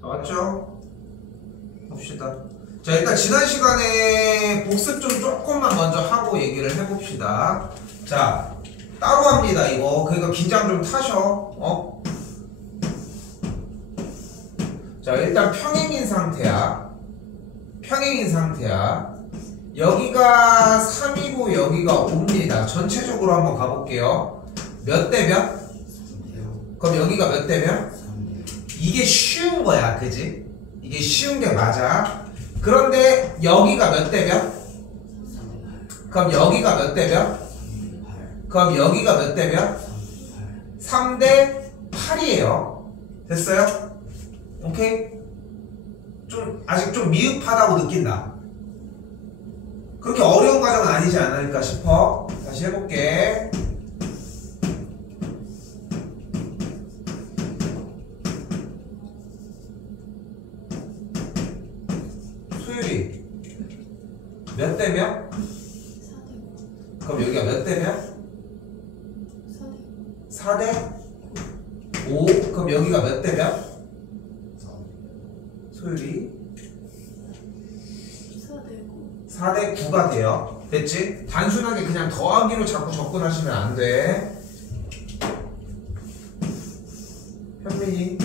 다 왔죠? 봅시다. 자, 일단 지난 시간에 복습 좀 조금만 먼저 하고 얘기를 해봅시다. 자, 따로 합니다, 이거. 그러니까 긴장 좀 타셔. 자, 일단 평행인 상태야. 평행인 상태야. 여기가 3이고 여기가 5입니다. 전체적으로 한번 가볼게요. 몇 대 몇? 그럼 여기가 몇 대 몇? 이게 쉬운 거야, 그지? 이게 쉬운 게 맞아. 그런데 여기가 몇 대 몇? 그럼 여기가 몇 대 몇? 그럼 여기가 몇 대 몇? 3대 8이에요. 됐어요? 오케이? 아직 좀 미흡하다고 느낀다. 그렇게 어려운 과정은 아니지 않을까 싶어. 다시 해볼게. 소율이 몇 대 몇? 4대. 그럼 여기가 몇 대 몇? 4대. 4대 5. 그럼 여기가 몇 대 몇? 소율이 4대 9가 돼요. 됐지? 단순하게 그냥 더하기로 자꾸 접근하시면 안 돼. 현민이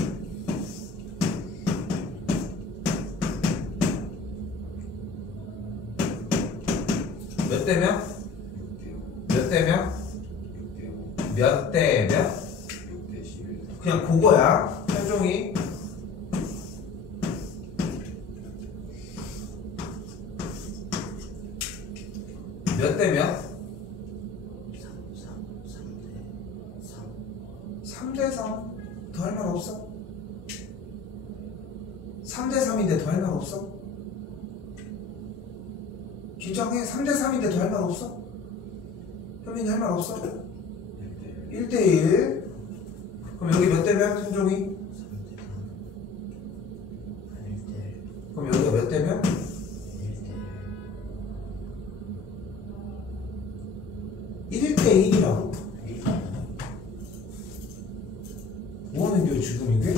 몇 대 몇? 몇 대 몇? 몇 대 몇? 그냥 그거야. 현종이 몇 대 몇? 3대 3. 더 할 말 없어? 3대 3인데 더 할 말 없어? 긴장해. 3대 3인데 더 할 말 없어? 현민이 할 말 없어? 1대 1. 그럼 여기 몇 대 몇? 현종이? 그럼 여기가 몇 대 몇? 1대 1이라고? 뭐하는 겨 지금 이게?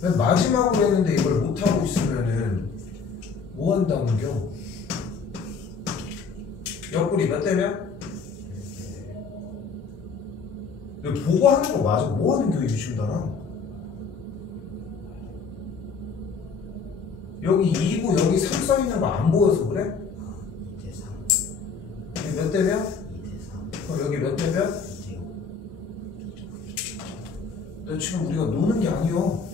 맨 마지막으로 했는데 이걸 못하고 있으면은 뭐한다는 겨? 옆구리 몇 대 몇? 보고 하는 거 맞아? 뭐하는 겨 지금 나랑? 여기 2고 여기 3 써있는 거 안 보여서 그래? 여기 몇 대 몇? 그럼 여기 몇 대 몇? 너 지금 우리가 노는 게 아니요.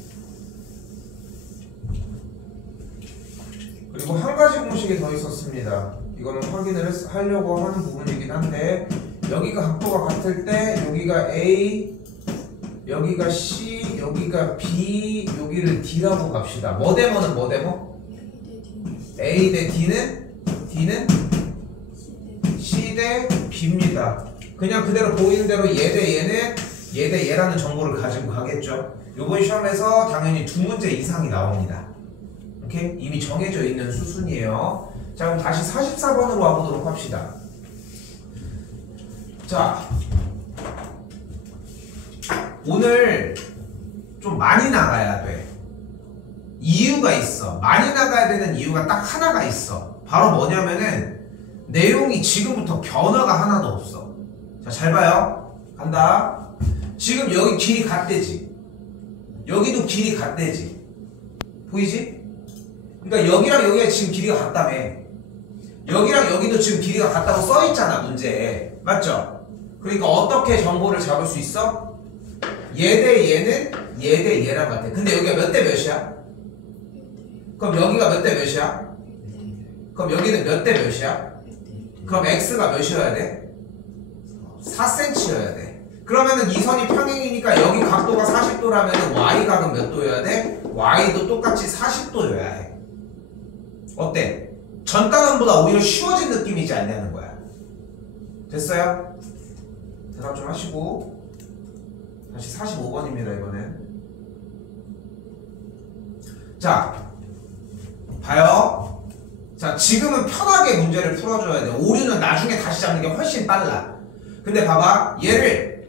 그리고 한 가지 공식이 더 있었습니다. 이거는 확인을 하려고 하는 부분이긴 한데, 여기가 각도가 같을 때 여기가 A, 여기가 C, 여기가 B, 여기를 D라고 갑시다. 뭐 대 뭐는 뭐 대 뭐? A 대 D는? D는? C 대 B입니다. 그냥 그대로 보이는 대로 얘 대 얘는 얘 대 얘라는 정보를 가지고 가겠죠. 요번 시험에서 당연히 2문제 이상이 나옵니다. 오케이? 이미 정해져 있는 수순이에요. 자, 그럼 다시 44번으로 와보도록 합시다. 자, 오늘 좀 많이 나가야 돼. 이유가 있어. 많이 나가야 되는 이유가 딱 하나가 있어. 바로 뭐냐면은 내용이 지금부터 변화가 하나도 없어. 자, 잘 봐요. 간다. 지금 여기 길이 같대지. 여기도 길이 같대지. 보이지? 그러니까 여기랑 여기가 지금 길이가 같다며. 여기랑 여기도 지금 길이가 같다고 써있잖아, 문제에. 맞죠? 그러니까 어떻게 정보를 잡을 수 있어? 얘 대 얘는 얘 대 얘랑 같아. 근데 여기가 몇 대 몇이야? 그럼 여기가 몇 대 몇이야? 그럼 여기는 몇 대 몇이야? 그럼 x가 몇이어야 돼? 4cm여야 돼. 그러면은 이 선이 평행이니까 여기 각도가 40도라면 y 각은 몇 도여야 돼? y도 똑같이 40도여야 해. 어때? 전 단원보다 오히려 쉬워진 느낌이지 않냐는 거야. 됐어요? 대답 좀 하시고. 다시 45번입니다 이번엔. 자, 봐요. 자, 지금은 편하게 문제를 풀어줘야 돼. 오류는 나중에 다시 잡는 게 훨씬 빨라. 근데 봐봐, 얘를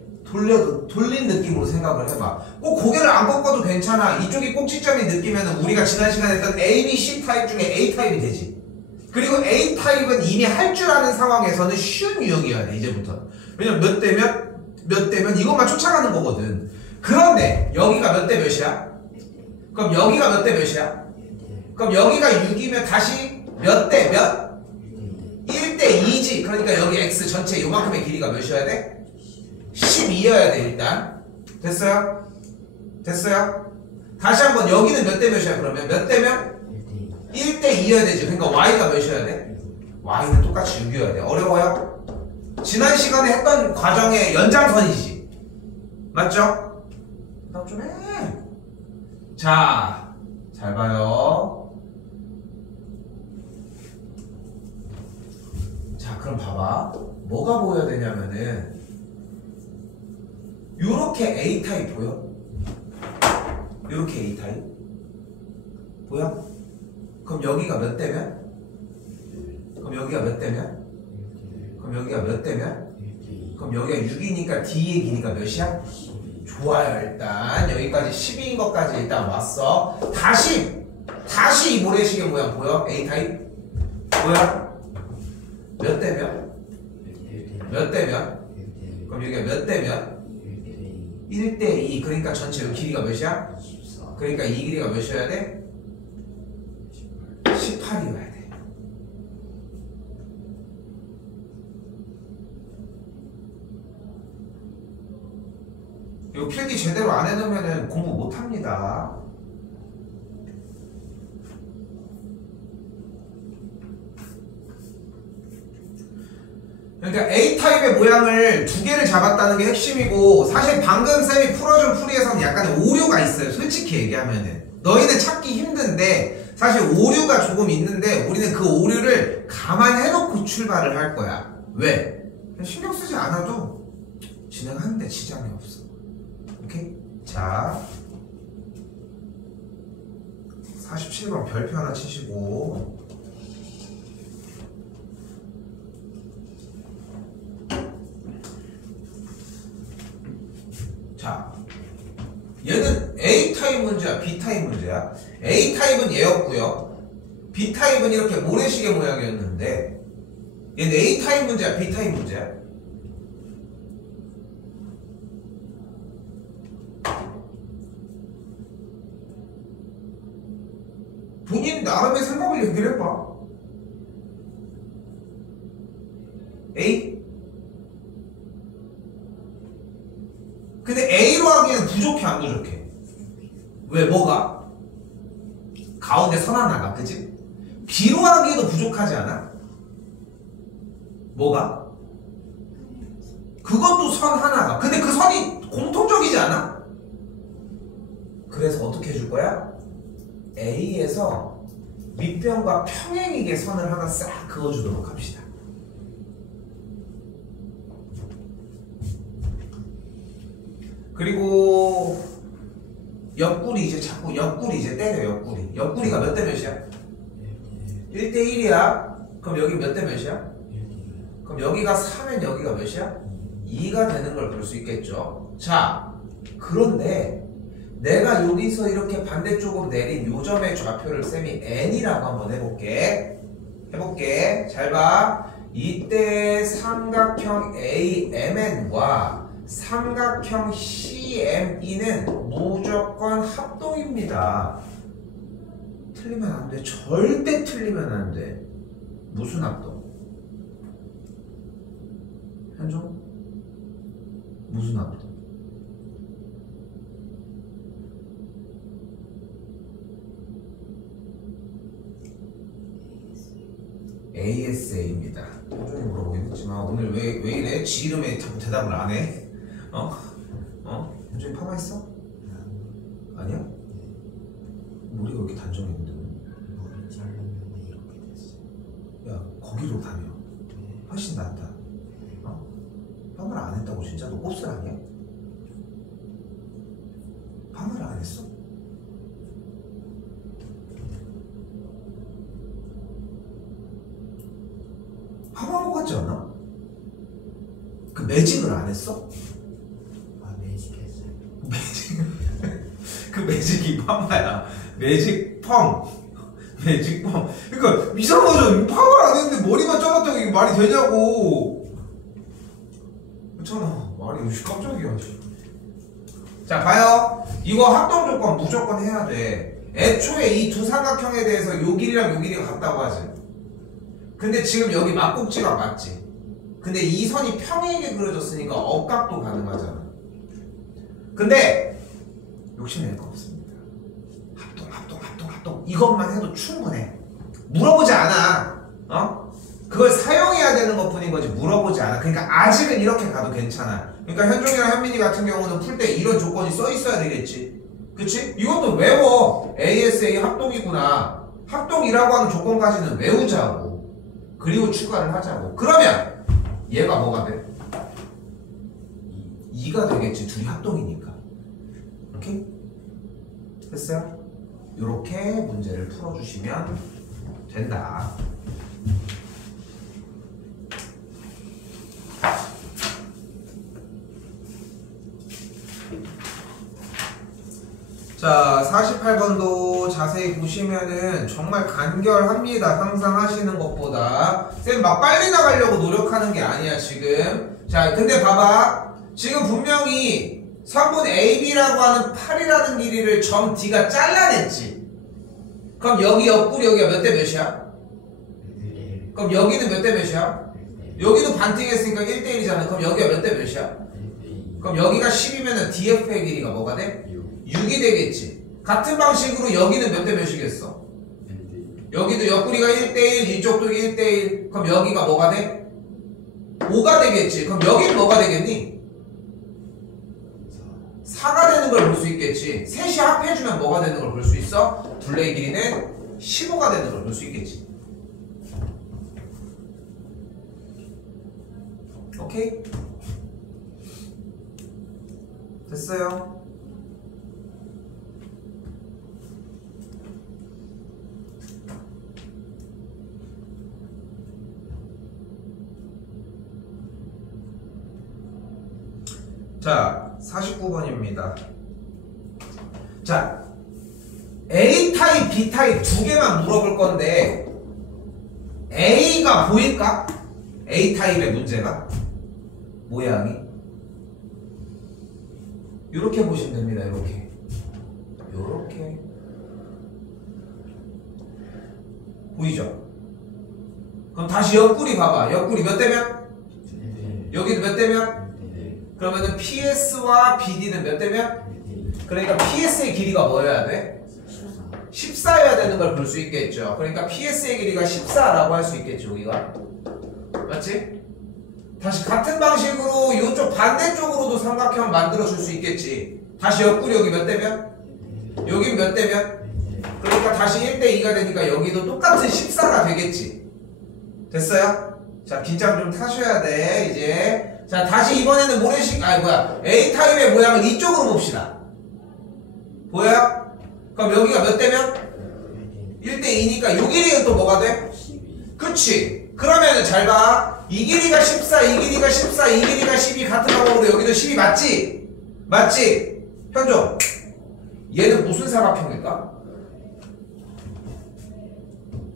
돌린 느낌으로 생각을 해봐. 꼭 고개를 안 꺾어도 괜찮아. 이쪽이 꼭지점이 느끼면 우리가 지난 시간에 했던 A, B, C 타입 중에 A 타입이 되지. 그리고 A 타입은 이미 할 줄 아는 상황에서는 쉬운 유형이어야 돼, 이제부터. 왜냐면 몇 대 몇 대면 이것만 쫓아가는 거거든. 그런데 여기가 몇 대 몇이야? 그럼 여기가 몇 대 몇이야? 그럼 여기가 6이면 다시 몇 대 몇? 1대 2지. 그러니까 여기 X 전체 요만큼의 길이가 몇이어야 돼? 12여야 돼, 일단. 됐어요? 됐어요? 다시 한번 여기는 몇 대 몇이야, 그러면? 몇 대면? 1대 2여야 되지. 그러니까 Y가 몇이어야 돼? Y는 똑같이 6이어야 돼. 어려워요? 지난 시간에 했던 과정의 연장선이지. 맞죠? 대답 좀 해. 자, 잘 봐요. 자, 그럼 봐봐. 뭐가 보여야 되냐면은 요렇게 A타입 보여? 요렇게 A타입 보여? 그럼 여기가 몇 대면? 그럼 여기가 몇 대면? 그럼 여기가 몇 대면? 그럼 여기가 6이니까 D의 길이가 몇이야? 좋아요. 일단 여기까지 12인 것까지 일단 왔어. 다시 이 모래시계 모양 보여? A타입 보여? 몇 대면? 몇 대면? 그럼 여기가 몇 대면? 1대 2. 그러니까 전체 길이가 몇이야? 그러니까 이 길이가 몇이어야 돼? 18이어야 돼. 이거 필기 제대로 안 해놓으면 공부 못합니다. 그러니까 A타입의 모양을 두 개를 잡았다는 게 핵심이고, 사실 방금 쌤이 풀어준 풀이에서는 약간의 오류가 있어요. 솔직히 얘기하면은 너희는 찾기 힘든데 사실 오류가 조금 있는데 우리는 그 오류를 감안해놓고 출발을 할 거야. 왜? 신경 쓰지 않아도 진행하는데 지장이 없어. 오케이? 자, 47번 별표 하나 치시고, 자, 얘는 A타입 문제야, B타입 문제야? A타입은 얘였고요, B타입은 이렇게 모래시계 모양이었는데 얘는 A타입 문제야, B타입 문제야? 본인 나름의 생각을 얘기를 해봐. A? 근데 A로 하기에는 부족해, 안 부족해? 왜, 뭐가? 가운데 선 하나가, 그치? B로 하기에도 부족하지 않아? 뭐가? 그것도 선 하나가. 근데 그 선이 공통적이지 않아? 그래서 어떻게 해줄 거야? A에서 밑변과 평행이게 선을 하나 싹 그어주도록 합시다. 그리고 옆구리 이제 자꾸 옆구리 이제 때려. 옆구리가 몇 대 몇이야? 1대 1이야. 그럼 여기 몇 대 몇이야? 그럼 여기가 4면 여기가 몇이야? 2가 되는 걸 볼 수 있겠죠. 자, 그런데 내가 여기서 이렇게 반대쪽으로 내린 요점의 좌표를 쌤이 n이라고 한번 해볼게. 잘 봐. 이때 삼각형 AMN과 삼각형 CME는 무조건 합동입니다. 틀리면 안 돼. 절대 틀리면 안 돼. 무슨 합동? 현종? 무슨 합동? ASA입니다. 현종이 물어보긴 했지만 오늘 왜 이래? 지 이름에 자꾸 대답을 안 해? 현종이 파마했어? 아니야? 머리가 왜 이렇게 단정했는데? 머리 자르면 이렇게 됐어. 야, 거기로 다녀. 훨씬 낫다. 파마를 안 했다고 진짜? 너 곱슬 아니야? 파마를 안 했어? 파마한 거 같지 않아? 그 매직을 안 했어? 아 매직 매직 파마야. 매직 펌. 매직 펌. 그러니까 이상하죠. 파마 안 했는데 머리만 잘랐다고 이게 말이 되냐고. 그렇잖아. 말이 깜짝이야. 자, 봐요. 이거 합동 조건 무조건 해야 돼. 애초에 이 두 삼각형에 대해서 요 길이랑 요 길이가 같다고 하지. 근데 지금 여기 막꼭지가 맞지. 근데 이 선이 평행하게 그려졌으니까 억각도 가능하잖아. 근데 욕심낼 거 없습니다. 합동 이것만 해도 충분해. 물어보지 않아. 그걸 사용해야 되는 것 뿐인 거지 물어보지 않아. 그러니까 아직은 이렇게 가도 괜찮아. 그러니까 현종이랑 현민이 같은 경우는 풀 때 이런 조건이 써 있어야 되겠지. 그치? 이것도 외워. ASA 합동이구나. 합동이라고 하는 조건까지는 외우자고. 그리고 추가를 하자고. 그러면 얘가 뭐가 돼? 2가 되겠지. 둘이 합동이니까. 오케이? 됐어요? 이렇게 문제를 풀어주시면 된다. 자, 48번도 자세히 보시면은 정말 간결합니다. 항상 하시는 것보다. 쌤 막 빨리 나가려고 노력하는 게 아니야, 지금. 자, 근데 봐봐. 지금 분명히 선분 AB라고 하는 8이라는 길이를 점 D가 잘라냈지. 그럼 여기 옆구리 여기가 몇 대 몇이야? 그럼 여기는 몇 대 몇이야? 여기도 반띵했으니까 1대1이잖아. 그럼 여기가 몇 대 몇이야? 그럼 여기가 10이면은 DF의 길이가 뭐가 돼? 6이 되겠지. 같은 방식으로 여기는 몇 대 몇이겠어? 여기도 옆구리가 1대1, 이쪽도 1대1. 그럼 여기가 뭐가 돼? 5가 되겠지. 그럼 여기는 뭐가 되겠니? 4가 되는 걸 볼 수 있겠지. 셋이 합해주면 뭐가 되는 걸 볼 수 있어? 둘레의 길이는 15가 되는 걸 볼 수 있겠지. 오케이? 됐어요? 자, 49번입니다. 자, A타입, B타입 두 개만 물어볼 건데 A가 보일까? A타입의 문제가 모양이 이렇게 보시면 됩니다. 이렇게 보이죠? 그럼 다시 옆구리 봐봐. 옆구리 몇 대면? 여기도 몇 대면? 그러면은 PS와 BD는 몇 대면? 그러니까 PS의 길이가 뭐여야 돼? 14여야 되는 걸 볼 수 있겠죠. 그러니까 PS의 길이가 14라고 할 수 있겠죠, 우리가. 맞지? 다시 같은 방식으로 이쪽 반대쪽으로도 삼각형 만들어줄 수 있겠지. 다시 옆구리 여기 몇 대면? 여긴 몇 대면? 그러니까 다시 1대2가 되니까 여기도 똑같은 14가 되겠지. 됐어요? 자, 긴장 좀 타셔야 돼, 이제. 자, 다시 이번에는 A타입의 모양을 이쪽으로 봅시다. 보여요? 그럼 여기가 몇 대면? 1대2니까 요 길이는 또 뭐가 돼? 그치? 그러면은 잘 봐. 이 길이가 14, 이 길이가 14, 이 길이가 12 같은 방법으로 여기도 12 맞지? 맞지? 현종, 얘는 무슨 사각형일까?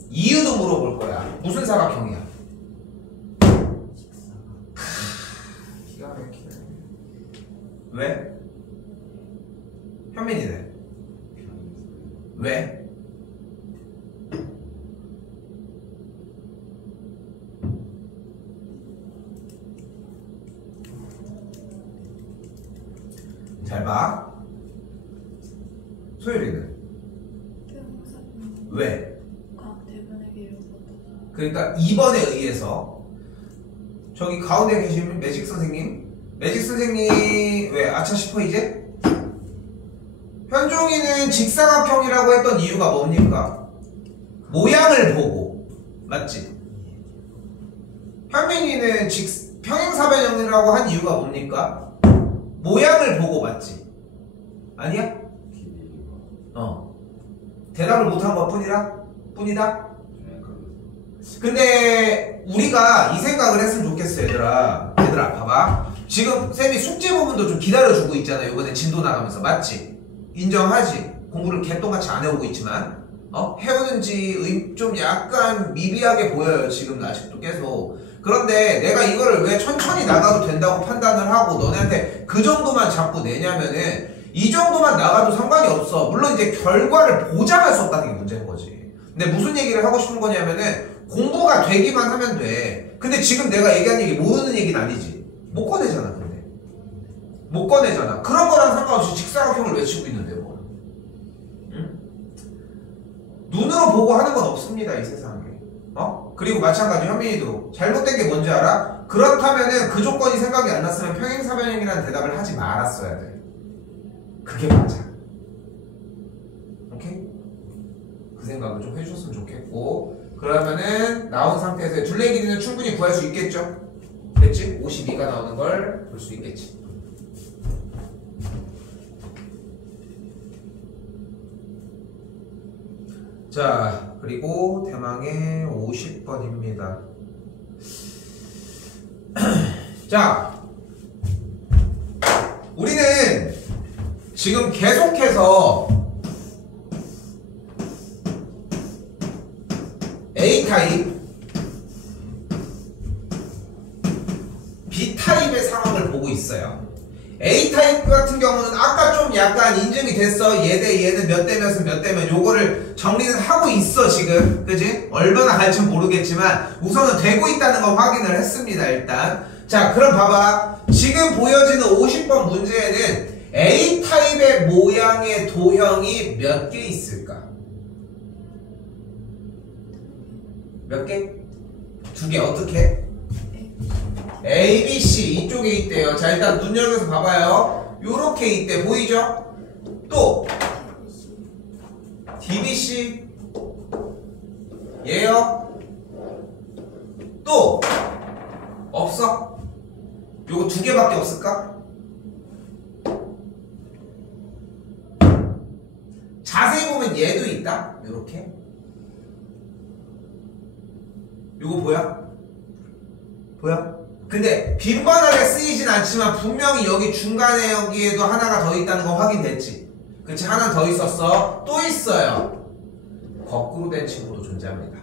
이유도 물어볼 거야. 무슨 사각형이야? 기가 막히네. 왜? 현민이네. 왜? 잘 봐. 소율이는? 왜? 그러니까 2번에 의해서 저기 가운데 계신 매직 선생님 왜 아차 싶어 이제? 현종이는 직사각형이라고 했던 이유가 뭡니까? 모양을 보고 맞지? 현민이는 평행사변형이라고 한 이유가 뭡니까? 모양을 보고 맞지? 아니야? 대답을 못한 것 뿐이다? 근데 우리가 이 생각을 했으면 좋겠어. 얘들아 봐봐. 지금 쌤이 숙제 부분도 좀 기다려주고 있잖아. 이번에 진도 나가면서 맞지? 인정하지? 공부를 개똥같이 안 해오고 있지만 해오는지 좀 약간 미비하게 보여요. 지금 아직도 계속. 그런데 내가 이거를 왜 천천히 나가도 된다고 판단을 하고 너네한테 그 정도만 자꾸 내냐면은 이 정도만 나가도 상관이 없어. 물론 이제 결과를 보장할 수 없다는 게 문제인 거지. 근데 무슨 얘기를 하고 싶은 거냐면은 공부가 되기만 하면 돼. 근데 지금 내가 얘기한 얘기 모르는 얘기는 아니지. 못 꺼내잖아. 근데 못 꺼내잖아. 그런 거랑 상관없이 직사각형을 외치고 있는데 뭐. 응? 눈으로 보고 하는 건 없습니다. 이 세상에. 그리고 마찬가지 현민이도 잘못된 게 뭔지 알아? 그렇다면은 그 조건이 생각이 안 났으면 평행사변형이라는 대답을 하지 말았어야 돼. 그게 맞아. 오케이? 그 생각을 좀 해주셨으면 좋겠고, 그러면은 나온 상태에서 둘레 길이는 충분히 구할 수 있겠죠? 됐지? 52가 나오는 걸 볼 수 있겠지. 자, 그리고 대망의 50번입니다. 자, 우리는 지금 계속해서 A타입, B타입의 상황을 보고 있어요. A타입 같은 경우는 아까 좀 약간 인증이 됐어. 얘 대 얘는 몇 대 몇은 몇 대면 요거를 정리는 하고 있어 지금. 그지? 얼마나 갈지 모르겠지만 우선은 되고 있다는 걸 확인을 했습니다. 일단 자, 그럼 봐봐. 지금 보여지는 50번 문제에는 A타입의 모양의 도형이 몇 개 있을까? 몇 개? 두 개. 어떻게? A, B, C 이쪽에 있대요. 자, 일단 눈여겨서 봐봐요. 요렇게 있대. 보이죠? 또 D, B, C 얘요? 또 없어? 요거 두 개밖에 없을까? 자세히 보면 얘도 있다. 요렇게. 요거 보여? 보여? 근데 빈번하게 쓰이진 않지만 분명히 여기 중간에 여기에도 하나가 더 있다는 거 확인됐지? 그치? 하나 더 있었어. 또 있어요. 거꾸로 된 친구도 존재합니다.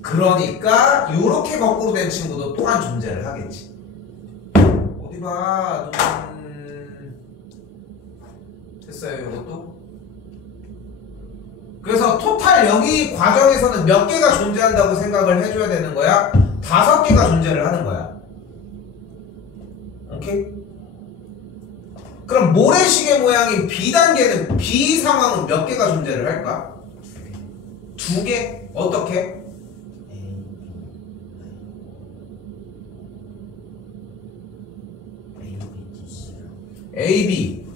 그러니까 요렇게 거꾸로 된 친구도 또한 존재를 하겠지. 어디 봐. 됐어요. 요것도. 그래서 토탈 여기 과정에서는 몇 개가 존재한다고 생각을 해줘야 되는 거야? 5개가 존재를 하는 거야. 오케이? 그럼 모래시계 모양인 B단계는 B 상황은 몇 개가 존재를 할까? 2개? 어떻게? A, B.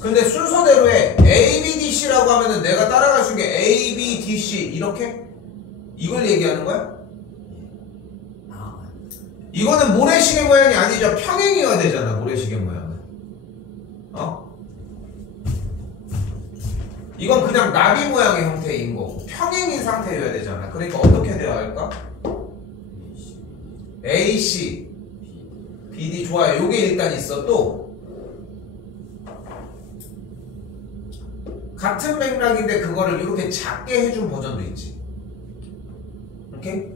근데 순서대로 해. A, B, D, C라고 하면은 내가 따라갈 수 있는 게 A, B, D, C 이렇게? 이걸 얘기하는 거야? 이거는 모래시계 모양이 아니죠. 평행이어야 되잖아. 모래시계 모양은. 이건 그냥 나비 모양의 형태인 거고 평행인 상태여야 되잖아. 그러니까 어떻게 되어야 할까? A, C, B, D 좋아요. 요게 일단 있어. 또 같은 맥락인데 그거를 이렇게 작게 해준 버전도 있지. 오케이?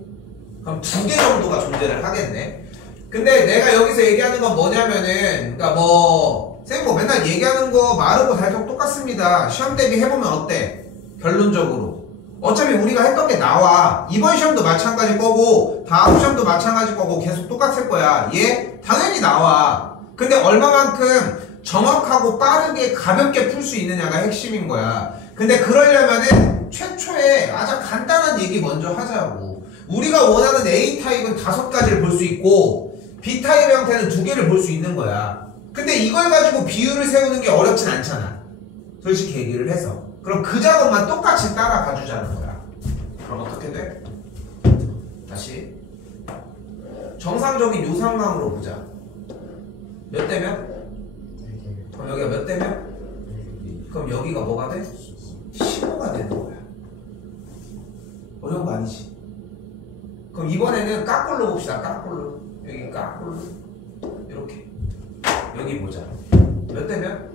그럼 2개 정도가 존재를 하겠네. 근데 내가 여기서 얘기하는 건 뭐냐면은, 그러니까 쌤 맨날 얘기하는 거 마르고 달통 똑같습니다. 시험 대비 해보면 어때? 결론적으로. 어차피 우리가 했던 게 나와. 이번 시험도 마찬가지일 거고, 다음 시험도 마찬가지일 거고, 계속 똑같을 거야. 얘 당연히 나와. 근데 얼마만큼 정확하고 빠르게 가볍게 풀 수 있느냐가 핵심인 거야. 근데 그러려면은 최초에 아주 간단한 얘기 먼저 하자고. 우리가 원하는 A타입은 5가지를 볼 수 있고 B타입의 형태는 2개를 볼 수 있는 거야. 근데 이걸 가지고 비율을 세우는 게 어렵진 않잖아. 솔직히 얘기를 해서. 그럼 그 작업만 똑같이 따라가 주자는 거야. 그럼 어떻게 돼? 다시 정상적인 요상강으로 보자. 몇 대면? 그럼 여기가 몇 대면? 그럼 여기가 뭐가 돼? 15가 되는 거야. 어려운 거 아니지? 그럼 이번에는 까꼴로 봅시다. 까꼴로. 여기 까꼴로. 이렇게. 여기 보자. 몇 대면?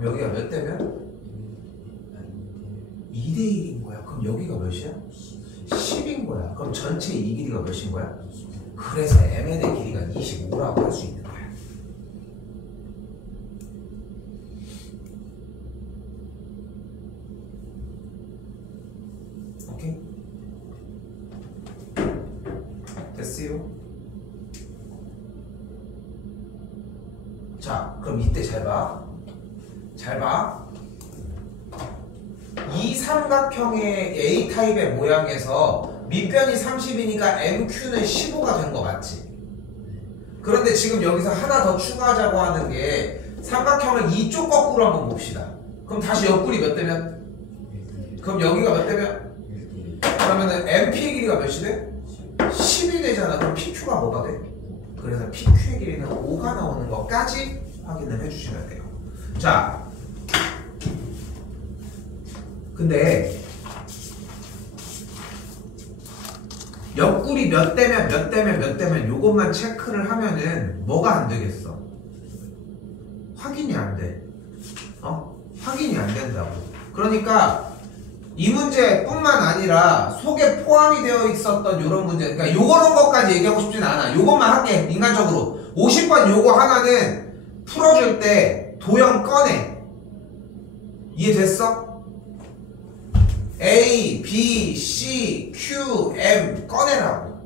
그럼 여기가 몇 대면? 2대 1인 거야. 그럼 여기가 몇이야? 10인 거야. 그럼 전체 이 길이가 몇인 거야? 그래서 MN의 길이가 25라고 할 수 있는 거야. 오케이? 됐어요? 자, 그럼 이때 잘 봐. 잘 봐. 이 삼각형의 A타입의 모양에서 밑변이 30이니까 MQ는 15가 된 거 맞지? 그런데 지금 여기서 하나 더 추가하자고 하는 게 삼각형을 이쪽 거꾸로 한번 봅시다. 그럼 다시 옆구리 몇 대면? 그럼 여기가 몇 대면? 그러면은 MP의 길이가 몇이 돼? 10이 되잖아. 그럼 PQ가 뭐가 돼? 그래서 PQ의 길이는 5가 나오는 것까지 확인을 해주시면 돼요. 자, 근데 옆구리 몇 대면 몇 대면 몇 대면 요것만 체크를 하면은 뭐가 안 되겠어? 확인이 안 돼. 확인이 안 된다고. 그러니까 이 문제뿐만 아니라 속에 포함이 되어 있었던 요런 문제, 그러니까 요런 것까지 얘기하고 싶진 않아. 요것만 할게. 인간적으로 50번 요거 하나는 풀어줄 때 도형 꺼내. 이해됐어? A, B, C, Q, M 꺼내라고.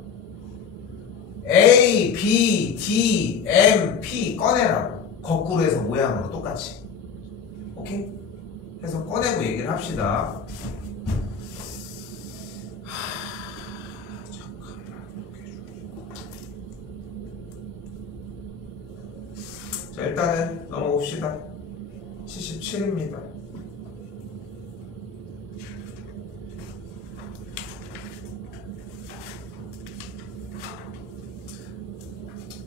A, B, D, M, P 꺼내라고. 거꾸로 해서 모양으로 똑같이. 오케이? 해서 꺼내고 얘기를 합시다. 자, 일단은 넘어봅시다. 77입니다.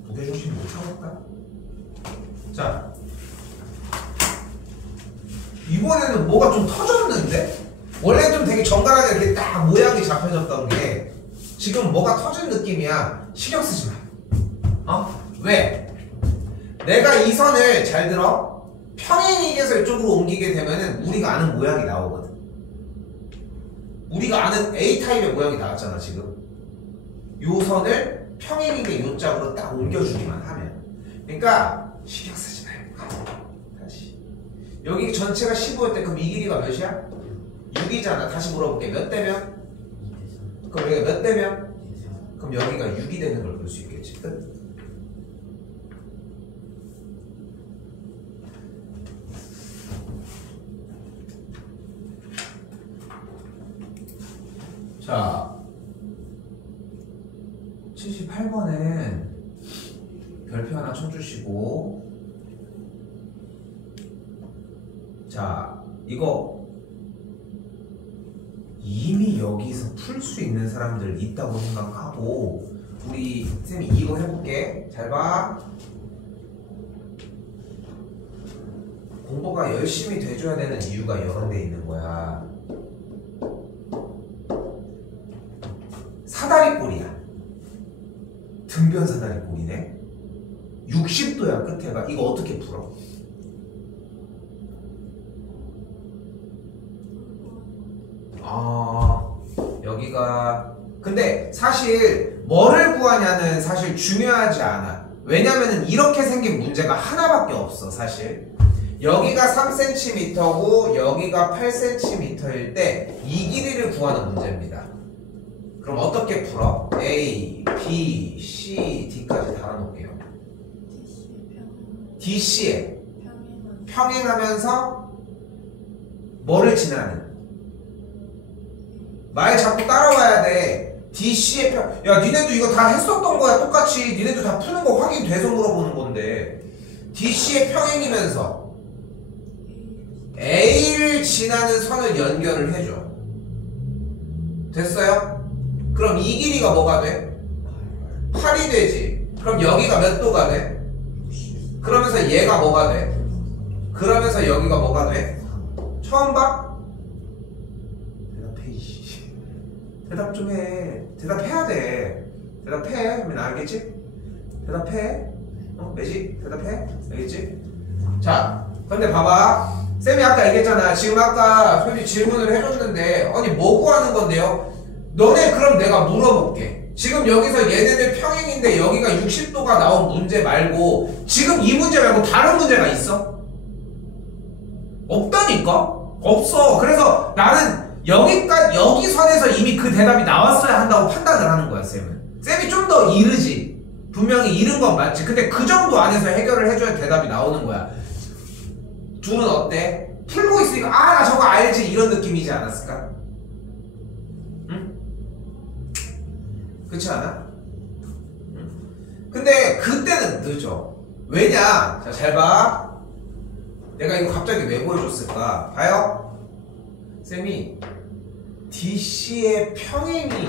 무게중심 못 쳐볼까? 자, 이번에는 뭐가 좀 터졌는데? 원래 좀 되게 정갈하게 이렇게 딱 모양이 잡혀졌던 게 지금 뭐가 터진 느낌이야. 신경 쓰지 마. 왜? 내가 이 선을 잘 들어. 평행이익에서 이쪽으로 옮기게 되면은 우리가 아는 모양이 나오거든. 우리가 아는 A타입의 모양이 나왔잖아 지금. 요 선을 평행이익의 요 짝으로 딱 옮겨주기만 하면. 그러니까 신경 쓰지 말고 다시. 여기 전체가 15였대. 그럼 이 길이가 몇이야? 6이잖아. 다시 물어볼게. 몇 대면? 그럼 여기가 몇 대면? 그럼 여기가 6이 되는 걸 볼 수 있겠지. 끝. 자, 78번엔 별표 하나 쳐주시고, 자, 이거 이미 여기서 풀 수 있는 사람들 있다고 생각하고, 우리 쌤이 이거 해볼게. 잘 봐. 공부가 열심히 돼줘야 되는 이유가 여러 개 있는 거야. 사다리꼴이야. 등변 사다리꼴이네. 60도야 끝에가. 이거 어떻게 풀어? 여기가 근데 사실 뭐를 구하냐는 사실 중요하지 않아. 왜냐면은 이렇게 생긴 문제가 하나밖에 없어. 사실 여기가 3cm고 여기가 8cm일 때 이 길이를 구하는 문제입니다. 그럼 어떻게 풀어? A, B, C, D까지 달아놓을게요. DC에 평행하면서 뭐를 지나는? 말 자꾸 따라와야 돼. DC의 야, 니네도 이거 다 했었던 거야. 똑같이 니네도 다 푸는 거 확인돼서 물어보는 건데, DC의 평행이면서 A를 지나는 선을 연결을 해줘. 됐어요? 그럼 이 길이가 뭐가 돼? 8이 되지. 그럼 여기가 몇 도가 돼? 그러면서 얘가 뭐가 돼? 그러면서 여기가 뭐가 돼? 처음 봐? 대답해 이씨. 대답 좀 해. 대답해야 돼. 대답해. 그러면 알겠지? 대답해. 매직? 대답해. 알겠지? 자, 근데 봐봐. 쌤이 아까 얘기했잖아. 지금 아까 소연이 질문을 해줬는데 아니 뭐 구하는 건데요? 너네 그럼 내가 물어볼게. 지금 여기서 얘네들 평행인데 여기가 60도가 나온 문제 말고 지금 이 문제 말고 다른 문제가 있어? 없다니까? 없어. 그래서 나는 여기까지 여기 선에서 이미 그 대답이 나왔어야 한다고 판단을 하는 거야. 쌤이 좀 더 이르지. 분명히 이른 건 맞지. 근데 그 정도 안에서 해결을 해줘야 대답이 나오는 거야. 둘은 어때? 풀고 있으니까 아 나 저거 알지 이런 느낌이지 않았을까? 응? 그렇지 않아? 응? 근데 그때는 늦어. 왜냐? 자, 잘 봐. 내가 이거 갑자기 왜 보여줬을까? 봐요. 쌤이 DC의 평행이게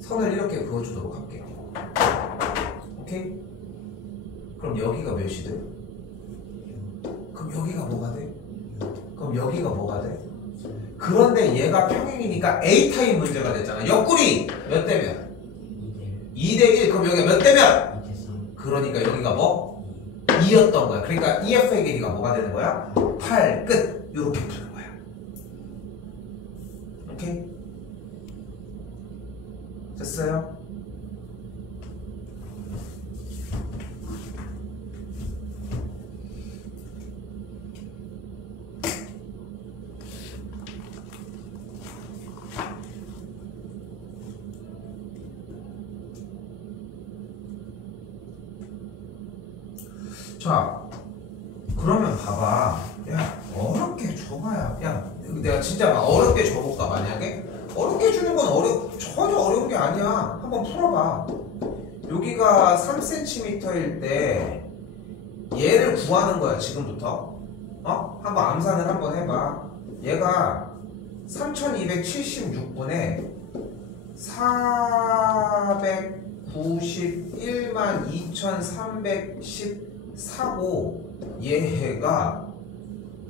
선을 이렇게 그어주도록 할게요. 오케이? 그럼 여기가 몇이 돼? 그럼 여기가 뭐가 돼? 그럼 여기가 뭐가 돼? 그런데 얘가 평행이니까 A타입 문제가 됐잖아. 옆구리 몇 대 몇? 2대1. 그럼 여기가 몇 대 몇? 그러니까 여기가 뭐? 2였던 거야. 그러니까 EF의 길이가 뭐가 되는 거야? 8 끝. 요렇게 푸는 거야. 오케이? 됐어요? 자, 그러면 봐봐. 야, 어렵게 줘봐야. 야, 내가 진짜 막 어렵게 줘볼까, 만약에? 어렵게 주는 건 전혀 어려운 게 아니야. 한번 풀어봐. 여기가 3cm일 때 얘를 구하는 거야, 지금부터. 한번 암산을 한번 해봐. 얘가 3276분에 491만 2314고 얘가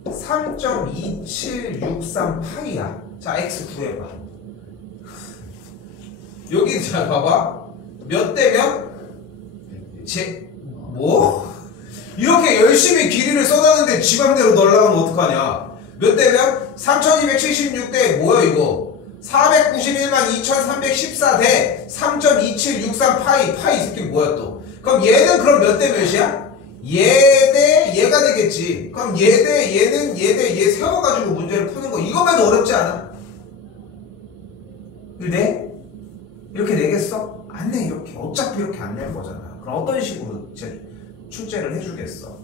3.2763파이야. 자, x 구해봐. 여기 잘 봐봐. 몇 대 몇? 뭐? 이렇게 열심히 길이를 써놨는데 지 맘대로 넣으려면 어떡하냐? 몇 대 몇? 3276대 뭐야 이거? 491만 2314 대 3.2763 파이. 파이 이 새끼 뭐야 또? 그럼 얘는 그럼 몇 대 몇이야? 얘 대 얘가 되겠지. 그럼 얘 대 얘는 얘 대 얘 세워가지고 문제를 푸는 거 이것만 해도 어렵지 않아? 네? 이렇게 내겠어? 안 내. 이렇게 어차피 이렇게 안 낼 거잖아. 그럼 어떤 식으로 출제를 해주겠어?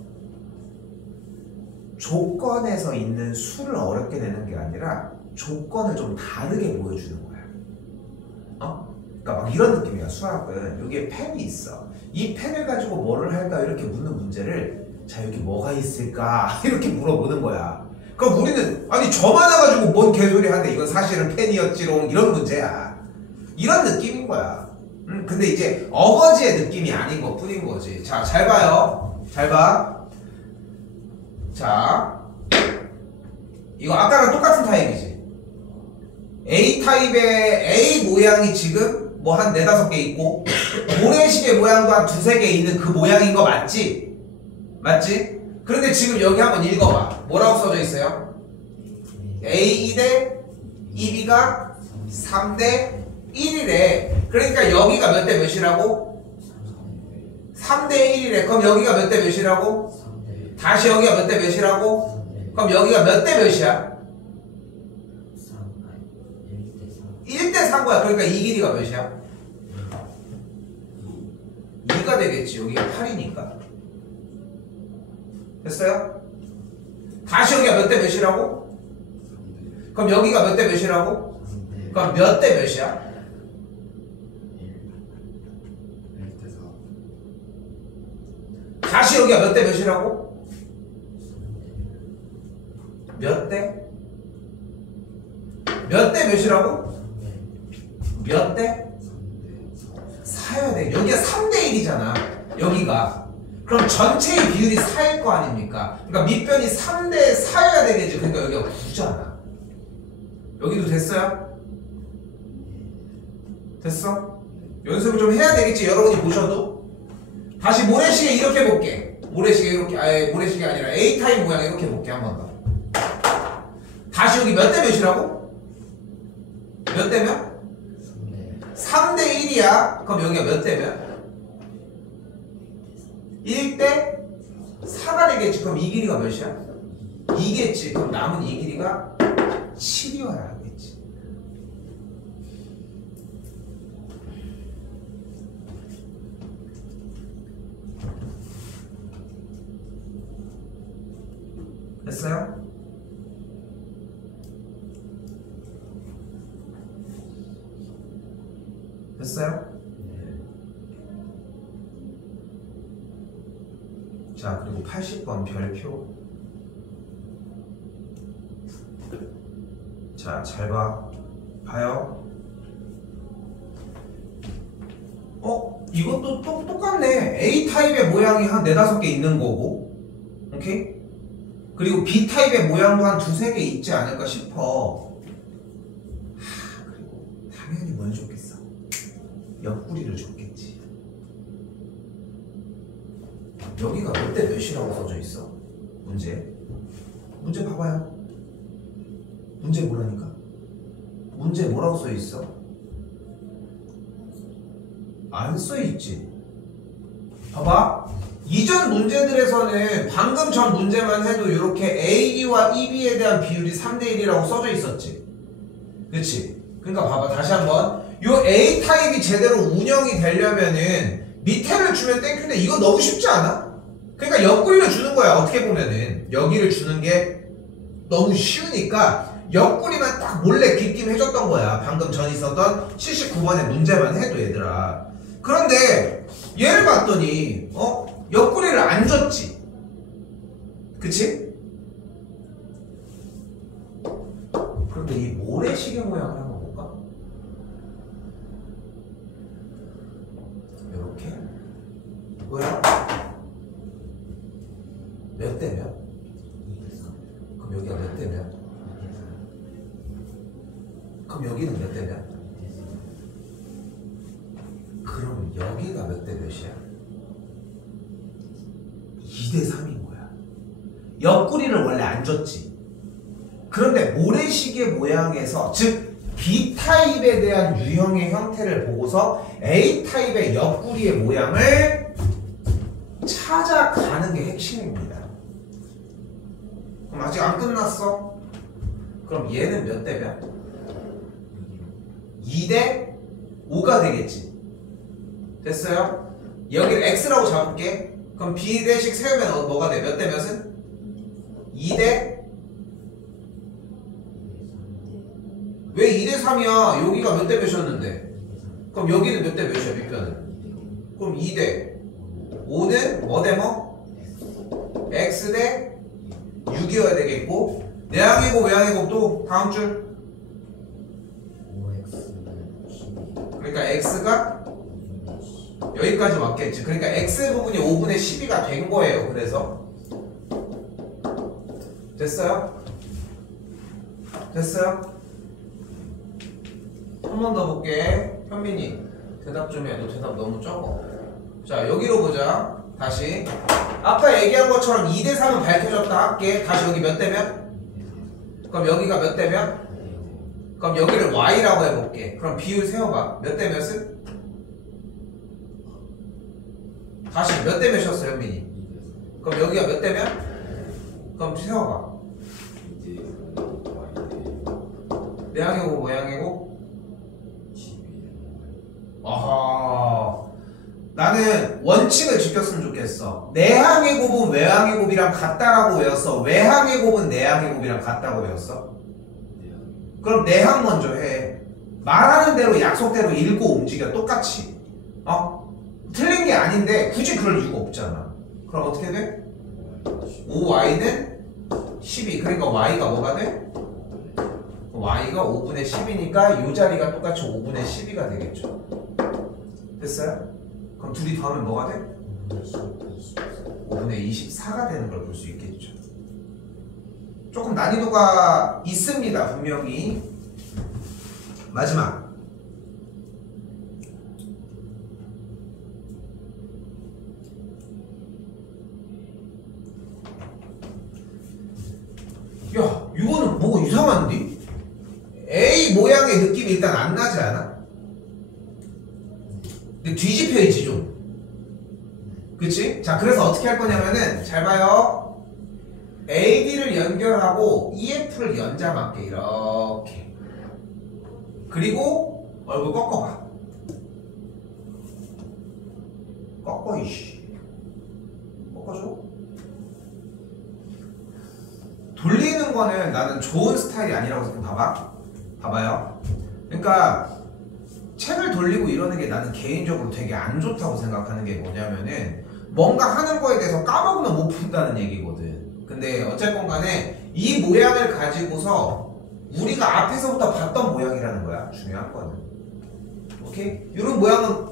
조건에서 있는 수를 어렵게 내는 게 아니라 조건을 좀 다르게 보여주는 거야. 그러니까 막 이런 느낌이야. 수학은 여기에 펜이 있어. 이 펜을 가지고 뭐를 할까 이렇게 묻는 문제를 자 여기 뭐가 있을까 이렇게 물어보는 거야. 그럼 우리는 아니 저 많아가지고 뭔 개소리 하는데 이건 사실은 펜이었지롱 이런 문제야. 이런 느낌인 거야. 근데 이제 어거지의 느낌이 아닌 것 뿐인 거지. 자, 잘 봐요. 잘 봐. 자, 이거 아까랑 똑같은 타입이지. A타입의 A 모양이 지금 뭐 한 4, 5개 있고 모래시계 모양도 한 2, 3개 있는 그 모양인 거 맞지? 맞지? 그런데 지금 여기 한번 읽어봐. 뭐라고 써져 있어요? A 대 2B가 3대 1이래. 그러니까 여기가 몇 대 몇이라고? 3대 1이래. 그럼 여기가 몇 대 몇이라고? 다시 여기가 몇 대 몇이라고? 그럼 여기가 몇 대 몇이야? 1대 3 거야. 그러니까 이 길이가 몇이야? 2가 되겠지. 여기가 8이니까. 됐어요? 다시 여기가 몇 대 몇이라고? 그럼 여기가 몇 대 몇이라고? 그럼 몇 대 몇이야? 1대 4. 다시 여기가 몇 대 몇이라고? 몇 대? 몇 대 몇이라고? 몇 대? 4여야 돼. 여기가 3대 1이잖아. 여기가. 그럼 전체의 비율이 4일 거 아닙니까? 그러니까 밑변이 3대 4여야 되겠지. 그러니까 여기가 9잖아. 여기도 됐어요? 됐어? 연습을 좀 해야 되겠지. 여러분이 보셔도. 다시 모래시계 이렇게 볼게. 모래시계 이렇게, 아예 모래시계 아니라 A타입 모양 이렇게 볼게, 한 번 더. 다시 여기 몇 대 몇이라고? 몇 대 몇? 3대 1이야. 그럼 여기가 몇 대 몇? 1대 4가 되겠지. 그럼 이 길이가 몇이야? 2겠지. 그럼 남은 이 길이가 7이어야 하겠지. 됐어요? 됐어요? 자, 그리고 80번 별표. 자, 잘 봐. 봐요. 이것도 똑같네. A타입의 모양이 한 4-5개 있는 거고. 오케이? 그리고 B타입의 모양도 한 2-3개 있지 않을까 싶어. 그리고 당연히 뭘 줬겠어? 옆구리를 줬겠지. 여기가 몇 대 몇이라고 써져 있어? 문제 봐봐요. 문제 뭐라니까? 문제 뭐라고 써 있어? 안 써 있지. 봐봐. 이전 문제들에서는 방금 전 문제만 해도 이렇게 AB와 EB에 대한 비율이 3대 1이라고 써져 있었지. 그치? 그러니까 봐봐. 다시 한번. 요 A타입이 제대로 운영이 되려면은 밑에를 주면 땡큐인데 이거 너무 쉽지 않아? 그러니까 옆구리를 주는 거야. 어떻게 보면은 여기를 주는 게 너무 쉬우니까 옆구리만 딱 몰래 귀띔 해줬던 거야. 방금 전 있었던 79번의 문제만 해도 얘들아. 그런데 얘를 봤더니 옆구리를 안 줬지. 그치? 그런데 이 모래시계 모양을 한번 볼까? 이렇게 뭐야? 몇 대 몇? 그럼 여기가 몇 대 몇? 그럼 여기는 몇 대 몇? 그럼 여기가 몇 대 몇이야? 2대 3인 거야. 옆구리를 원래 안 줬지. 그런데 모래시계 모양에서, 즉 B타입에 대한 유형의 형태를 보고서 A타입의 옆구리의 모양을 찾아가는 게 핵심입니다. 그럼 아직 안 끝났어? 그럼 얘는 몇 대 몇? 2대 5가 되겠지. 됐어요? 여기를 X라고 잡을게. 그럼 B대씩 세우면 뭐가 돼? 몇 대 몇은? 2대? 왜 2대 3이야? 여기가 몇 대 몇이었는데? 그럼 여기는 몇 대 몇이야? 밑변은? 그럼 2대 5는 뭐 대 뭐? X 대 6이어야 되겠고, 내항의 곱 외항의 곱도 다음 줄. 그러니까 X가 여기까지 왔겠지. 그러니까 X 부분이 5분의 12가 된 거예요. 그래서 됐어요? 됐어요? 한 번 더 볼게. 현민이 대답 좀 해. 너 대답 너무 적어. 자, 여기로 보자. 다시 아까 얘기한 것처럼 2대 3은 밝혀졌다 할게. 다시 여기 몇 대 몇? 그럼 여기가 몇 대 몇? 그럼 여기를 Y라고 해볼게. 그럼 비율 세워봐. 몇 대 몇은? 다시 몇 대 몇이었어요, 현민이? 그럼 여기가 몇 대 몇? 그럼 세워봐. 내항이고 모양이고? 아하. 나는 원칙을 지켰으면 좋겠어. 내항의 곱은 외항의 곱이랑 같다라고 외웠어? 외항의 곱은 내항의 곱이랑 같다고 외웠어? 그럼 내항 먼저 해. 말하는 대로 약속대로 읽고 움직여. 똑같이. 틀린 게 아닌데 굳이 그럴 이유가 없잖아. 그럼 어떻게 돼? 5y는 12. 그러니까 y가 뭐가 돼? y가 5분의 10이니까 이 자리가 똑같이 5분의 12가 되겠죠. 됐어요? 그럼 둘이 더하면 뭐가 돼? 5분의 24가 되는 걸 볼 수 있겠죠. 조금 난이도가 있습니다. 분명히. 마지막. 야, 이거는 뭐가 이상한데? A 모양의 느낌이 일단 안 나지 않아? 근데 뒤집혀야지 좀. 그치? 자, 그래서 어떻게 할 거냐면은 잘 봐요. AD를 연결하고 EF를 연자 맞게 이렇게. 그리고 얼굴 꺾어봐. 꺾어 이씨. 꺾어줘. 돌리는 거는 나는 좋은 스타일이 아니라고 생각해. 봐봐요. 그러니까 책을 돌리고 이러는 게 나는 개인적으로 되게 안 좋다고 생각하는 게 뭐냐면은 뭔가 하는 거에 대해서 까먹으면 못 푼다는 얘기거든. 근데 어쨌건 간에 이 모양을 가지고서 우리가 앞에서부터 봤던 모양이라는 거야. 중요한 거는. 오케이? 이런 모양은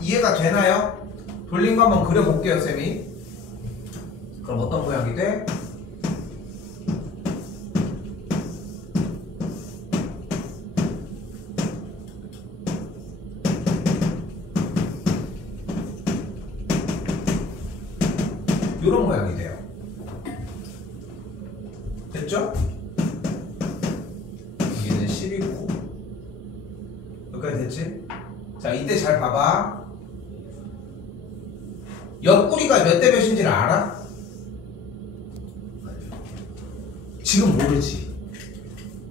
이해가 되나요? 돌린 거 한번 그려볼게요, 쌤이. 그럼 어떤 모양이 돼? 이런 모양이 돼요. 됐죠? 여기는 10이고 여기까지 됐지? 자, 이때 잘 봐봐. 옆구리가 몇 대 몇인지를 알아? 지금 모르지.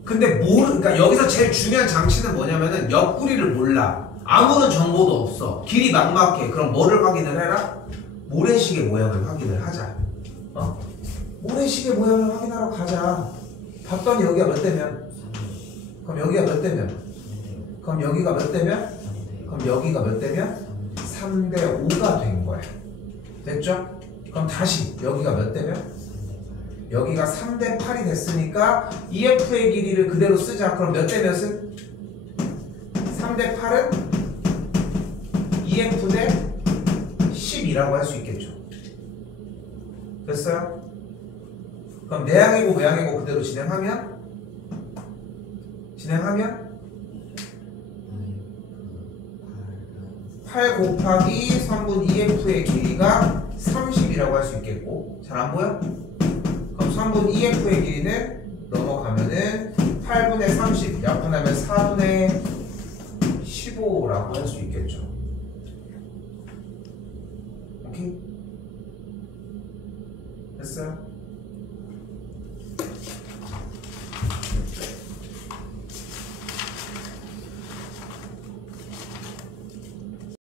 근데 그러니까 여기서 제일 중요한 장치는 뭐냐면은 옆구리를 몰라. 아무런 정보도 없어. 길이 막막해. 그럼 뭐를 확인을 해라? 모래시계 모양을 확인을 하자. 모래시계 모양을 확인하러 가자. 봤더니 여기가 몇 대면? 그럼 여기가 몇 대면? 그럼 여기가 몇 대면? 그럼 여기가 몇 대면? 3대 5가 된 거야. 됐죠? 그럼 다시 여기가 몇 대면? 여기가 3대 8이 됐으니까 EF의 길이를 그대로 쓰자. 그럼 몇 대 몇은? 3대 8은 EF 대 10이라고 할 수 있겠죠. 됐어요? 그럼 내항이고 외항이고 그대로 진행하면 8 곱하기 3분 EF의 길이가 30이라고 할 수 있겠고, 잘 안 보여? 그럼 3분 EF의 길이는 넘어가면은 8분의 30 약분하면 4분의 15라고 할 수 있겠죠. 오케이? 됐어요?